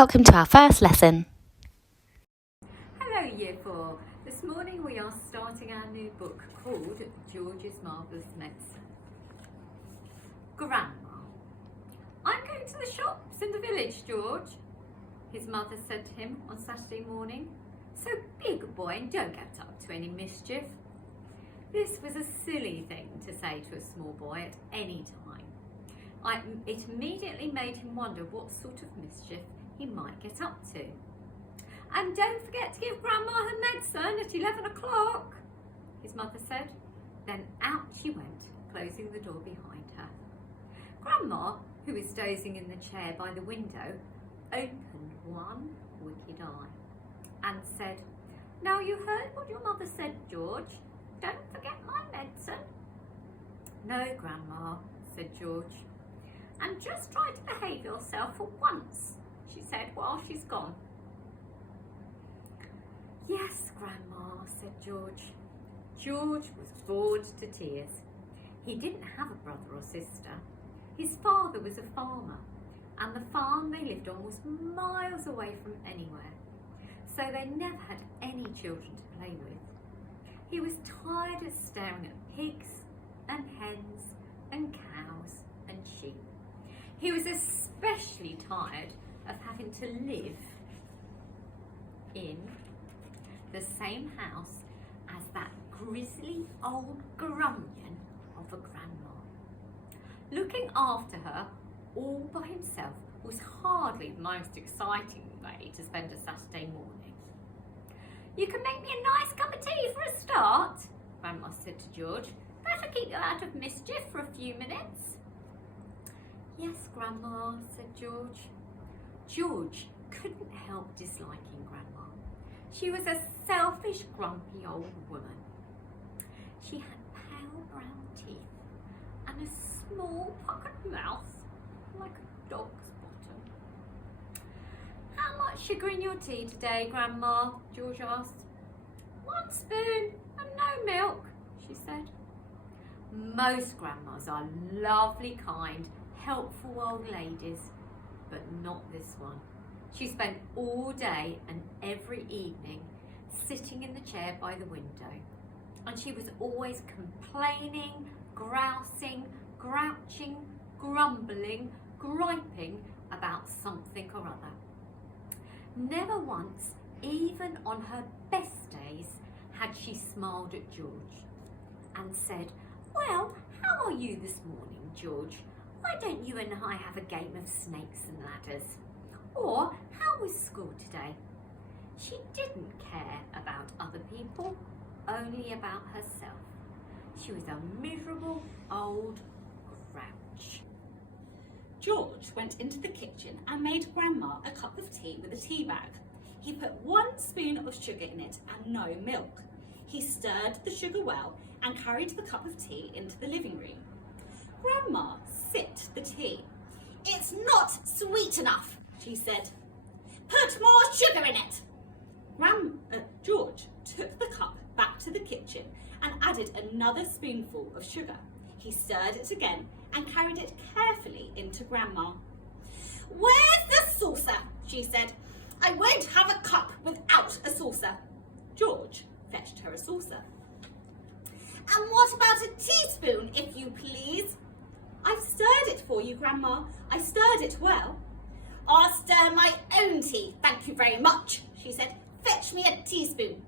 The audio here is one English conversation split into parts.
Welcome to our first lesson. Hello Year 4. This morning we are starting our new book called George's Marvellous Medicine. Grandma. I'm going to the shops in the village, George, his mother said to him on Saturday morning. So be a good boy and don't get up to any mischief. This was a silly thing to say to a small boy at any time. It immediately made him wonder what sort of mischief he might get up to. And don't forget to give Grandma her medicine at 11 o'clock, his mother said. Then out she went, closing the door behind her. Grandma, who was dozing in the chair by the window, opened one wicked eye and said, "Now you heard what your mother said, George. Don't forget my medicine." "No, Grandma," said George. "And just try to behave yourself for once," she said while she's gone. "Yes, Grandma," said George. George was bored to tears. He didn't have a brother or sister. His father was a farmer, and the farm they lived on was miles away from anywhere, so they never had any children to play with. He was tired of staring at pigs and hens and cows and sheep. He was especially tired of having to live in the same house as that grisly old grumpian of a grandma. Looking after her all by himself was hardly the most exciting way to spend a Saturday morning. "You can make me a nice cup of tea for a start," Grandma said to George. "That'll keep you out of mischief for a few minutes." "Yes, Grandma," said George. George couldn't help disliking Grandma. She was a selfish, grumpy old woman. She had pale brown teeth and a small puckered mouth like a dog's bottom. "How much sugar in your tea today, Grandma?" George asked. "1 spoon and no milk," she said. Most grandmas are lovely, kind, helpful old ladies, but not this one. She spent all day and every evening sitting in the chair by the window, and she was always complaining, grousing, grouching, grumbling, griping about something or other. Never once, even on her best days, had she smiled at George and said, "Well, how are you this morning, George? Why don't you and I have a game of snakes and ladders? Or, how was school today?" She didn't care about other people, only about herself. She was a miserable old grouch. George went into the kitchen and made Grandma a cup of tea with a tea bag. He put 1 spoon of sugar in it and no milk. He stirred the sugar well and carried the cup of tea into the living room. Grandma sipped the tea. "It's not sweet enough," she said. "Put more sugar in it." George took the cup back to the kitchen and added another spoonful of sugar. He stirred it again and carried it carefully into Grandma. "Where's the saucer?" she said. "I won't have a cup without a saucer." George fetched her a saucer. "And what about a teaspoon, if you please?" "I've stirred it for you, Grandma. I stirred it well." "I'll stir my own tea, thank you very much," she said. "Fetch me a teaspoon."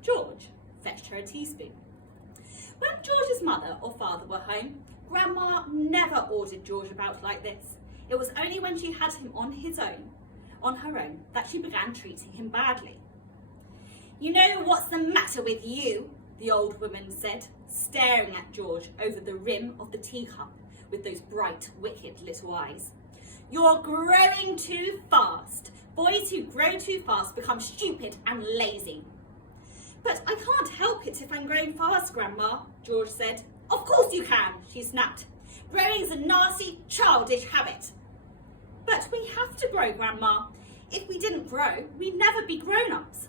George fetched her a teaspoon. When George's mother or father were home, Grandma never ordered George about like this. It was only when she had him on her own, that she began treating him badly. "You know what's the matter with you?" the old woman said, staring at George over the rim of the teacup with those bright, wicked little eyes. "You're growing too fast. Boys who grow too fast become stupid and lazy." "But I can't help it if I'm growing fast, Grandma," George said. "Of course you can," she snapped. "Growing's a nasty, childish habit." "But we have to grow, Grandma. If we didn't grow, we'd never be grown-ups."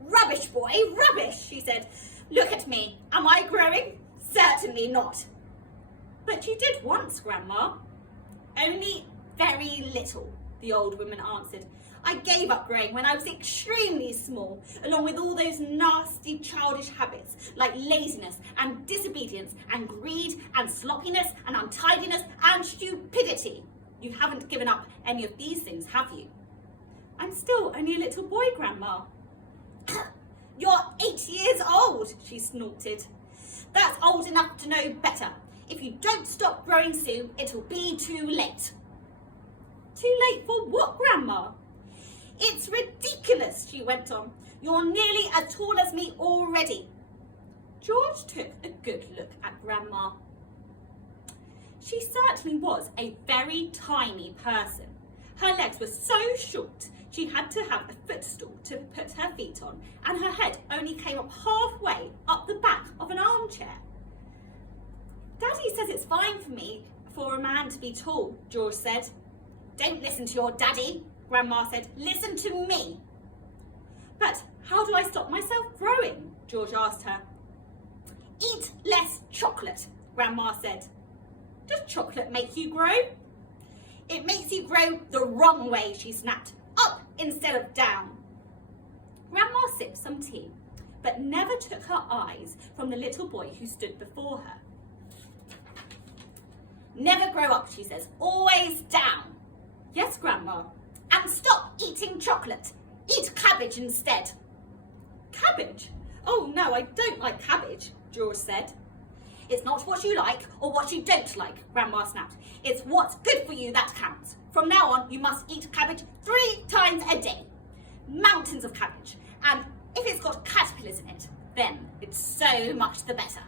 "Rubbish, boy, rubbish," she said. "Look at me. Am I growing? Certainly not." "But you did once, Grandma." "Only very little." the old woman answered. I gave up growing when I was extremely small, along with all those nasty childish habits like laziness and disobedience and greed and sloppiness and untidiness and stupidity. You haven't given up any of these things, have you? I'm still only a little boy, Grandma. You're 8 years old, she snorted. That's old enough to know better. If you don't stop growing soon, it'll be too late. Too late for what, Grandma? It's ridiculous, she went on. You're nearly as tall as me already. George took a good look at Grandma. She certainly was a very tiny person. Her legs were so short, she had to have a footstool to put her feet on, and her head only came up halfway up the back of an armchair. Daddy says it's fine for a man to be tall, George said. Don't listen to your daddy, Grandma said. Listen to me. But how do I stop myself growing? George asked her. Eat less chocolate, Grandma said. Does chocolate make you grow? It makes you grow the wrong way, she snapped. Up instead of down. Grandma sipped some tea, but never took her eyes from the little boy who stood before her. Never grow up, she says. Always down. Yes, Grandma. And stop eating chocolate. Eat cabbage instead. Cabbage? Oh, no, I don't like cabbage, George said. It's not what you like or what you don't like, Grandma snapped. It's what's good for you that counts. From now on, you must eat cabbage 3 times a day. Mountains of cabbage. And if it's got caterpillars in it, then it's so much the better.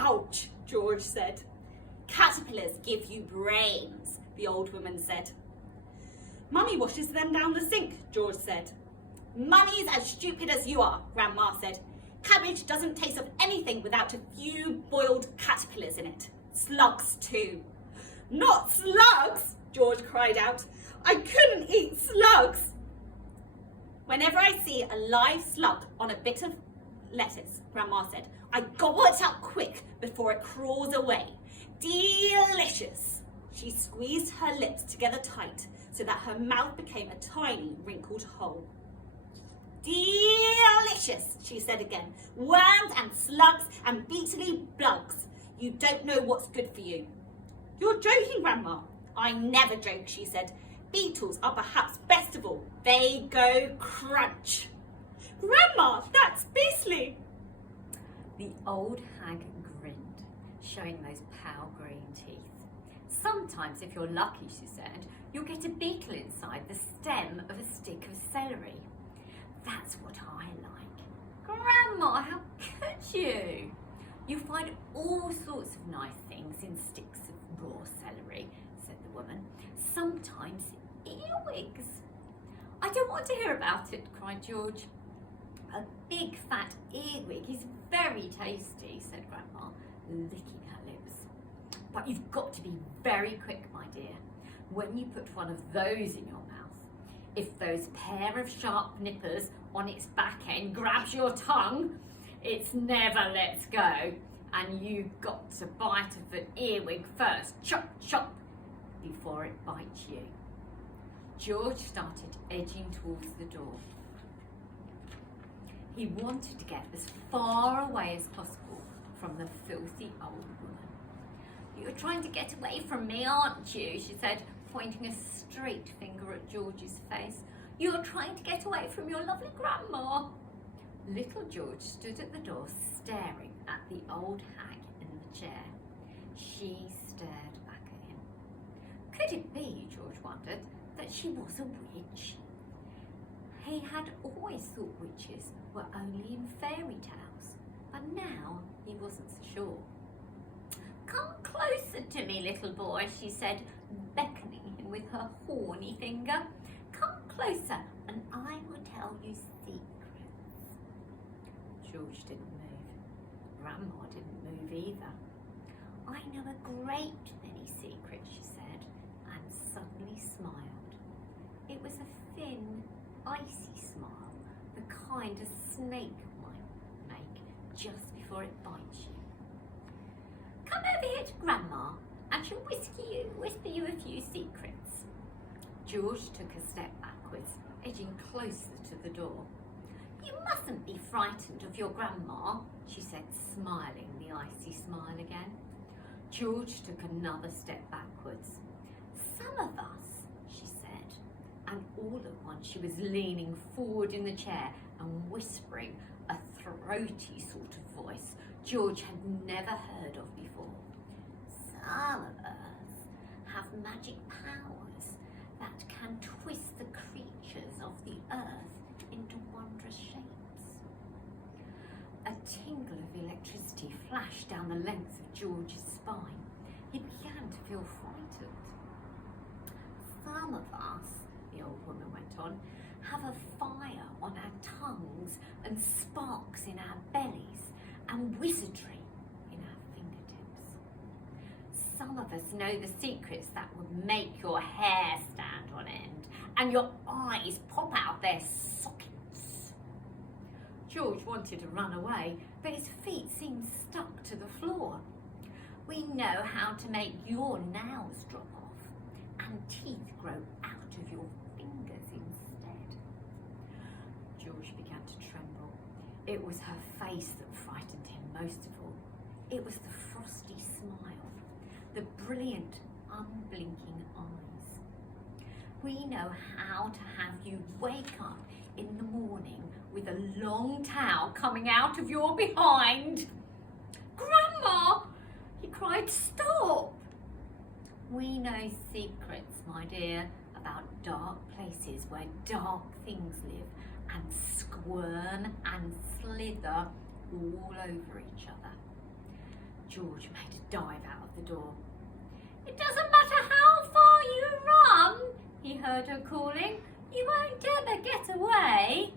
Ouch, George said. Caterpillars give you brains, the old woman said. Mummy washes them down the sink, George said. Mummy's as stupid as you are, Grandma said. Cabbage doesn't taste of anything without a few boiled caterpillars in it. Slugs too. Not slugs, George cried out. I couldn't eat slugs. Whenever I see a live slug on a bit of lettuce, Grandma said, I gobble it up quick before it crawls away. Delicious. She squeezed her lips together tight so that her mouth became a tiny wrinkled hole. Delicious, she said again. Worms and slugs and beetly bugs. You don't know what's good for you. You're joking, Grandma. I never joke, she said. Beetles are perhaps best of all. They go crunch. Grandma, that's beastly. The old hag grinned, showing those pale green teeth. Sometimes, if you're lucky, she said, you'll get a beetle inside the stem of a stick of celery. That's what I like. Grandma, how could you? You find all sorts of nice things in sticks of raw celery, said the woman. Sometimes earwigs. I don't want to hear about it, cried George. A big fat earwig is very tasty, said Grandma, licking her lips. But you've got to be very quick, my dear, when you put one of those in your mouth. If those pair of sharp nippers on its back end grabs your tongue, it's never lets go. And you've got to bite of the earwig first, chop, chop, before it bites you. George started edging towards the door. He wanted to get as far away as possible from the filthy old woman. You're trying to get away from me, aren't you? She said, pointing a straight finger at George's face. You're trying to get away from your lovely grandma. Little George stood at the door staring at the old hag in the chair. She stared back at him. Could it be, George wondered, that she was a witch? He had always thought witches were only in fairy tales, but now he wasn't so sure. Come closer to me, little boy, she said, beckoning him with her horny finger. Come closer and I will tell you secrets. George didn't move. Grandma didn't move either. I know a great many secrets, she said, and suddenly smiled. It was a thin, icy smile, the kind a snake might make just before it bites you. Come over here to Grandma, and she'll whisper you a few secrets. George took a step backwards, edging closer to the door. "You mustn't be frightened of your grandma," she said, smiling the icy smile again. George took another step backwards. "Some of us," she said, and all at once she was leaning forward in the chair and whispering a throaty sort of voice George had never heard of before. "Some of us have magic powers that can twist the creatures of the earth into wondrous shapes." A tingle of electricity flashed down the length of George's spine. He began to feel frightened. "Some of us," the old woman went on, "have a fire on our tongues and sparks in our bellies and wizardry in our fingertips. Some of us know the secrets that would make your hair stand on end and your eyes pop out their sockets." George wanted to run away, but his feet seemed stuck to the floor. "We know how to make your nails drop off and teeth grow out of your fingers instead." George began to tremble. It was her face that frightened him most of all. It was the frosty smile, the brilliant, unblinking eyes. "We know how to have you wake up in the morning with a long towel coming out of your behind." "Grandma!" he cried, "stop!" "We know secrets, my dear, about dark places where dark things live and squirm and slither all over each other." George made a dive out of the door. "It doesn't matter how far you run," he heard her calling. "You won't ever get away."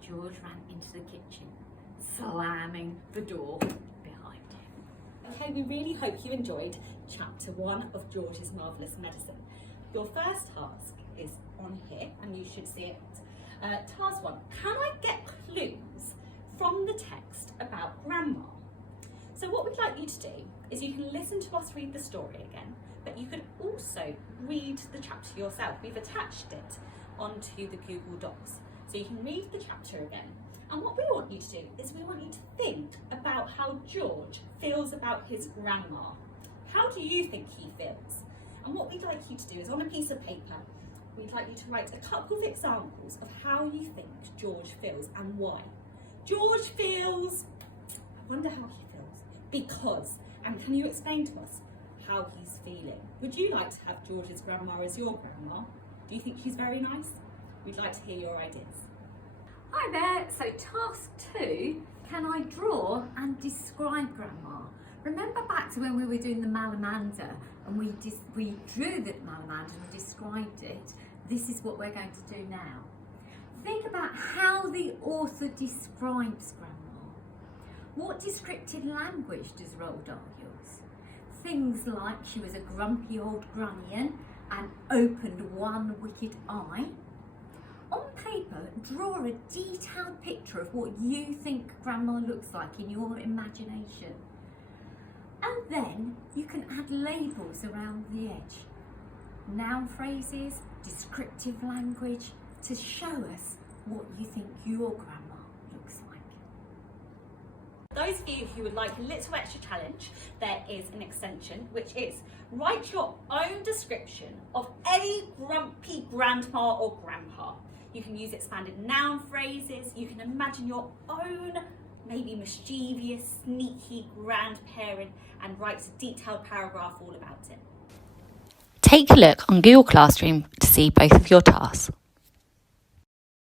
George ran into the kitchen, slamming the door behind him. Okay, we really hope you enjoyed chapter 1 of George's Marvellous Medicine. Your first task is on here, and you should see it. Task 1, can I get clues from the text about Grandma? So what we'd like you to do is you can listen to us read the story again, but you can also read the chapter yourself. We've attached it onto the Google Docs, so you can read the chapter again. And what we want you to do is we want you to think about how George feels about his grandma. How do you think he feels? And what we'd like you to do is on a piece of paper, we'd like you to write a couple of examples of how you think George feels and why. George feels, I wonder how he feels, because, and can you explain to us how he's feeling? Would you like to have George's grandma as your grandma? Do you think she's very nice? We'd like to hear your ideas. Hi there, so task 2, can I draw and describe Grandma? Remember back to when we were doing the Malamander and we drew the Malamander and described it? This is what we're going to do now. Think about how the author describes Grandma. What descriptive language does Roald Dahl use? Things like she was a grumpy old grunnian and opened one wicked eye. On paper, draw a detailed picture of what you think Grandma looks like in your imagination. And then you can add labels around the edge. Noun phrases, descriptive language to show us what you think your grandma looks like. Those of you who would like a little extra challenge, there is an extension which is write your own description of any grumpy grandma or grandpa. You can use expanded noun phrases, you can imagine your own maybe mischievous, sneaky grandparent and write a detailed paragraph all about it. Take a look on Google Classroom to see both of your tasks.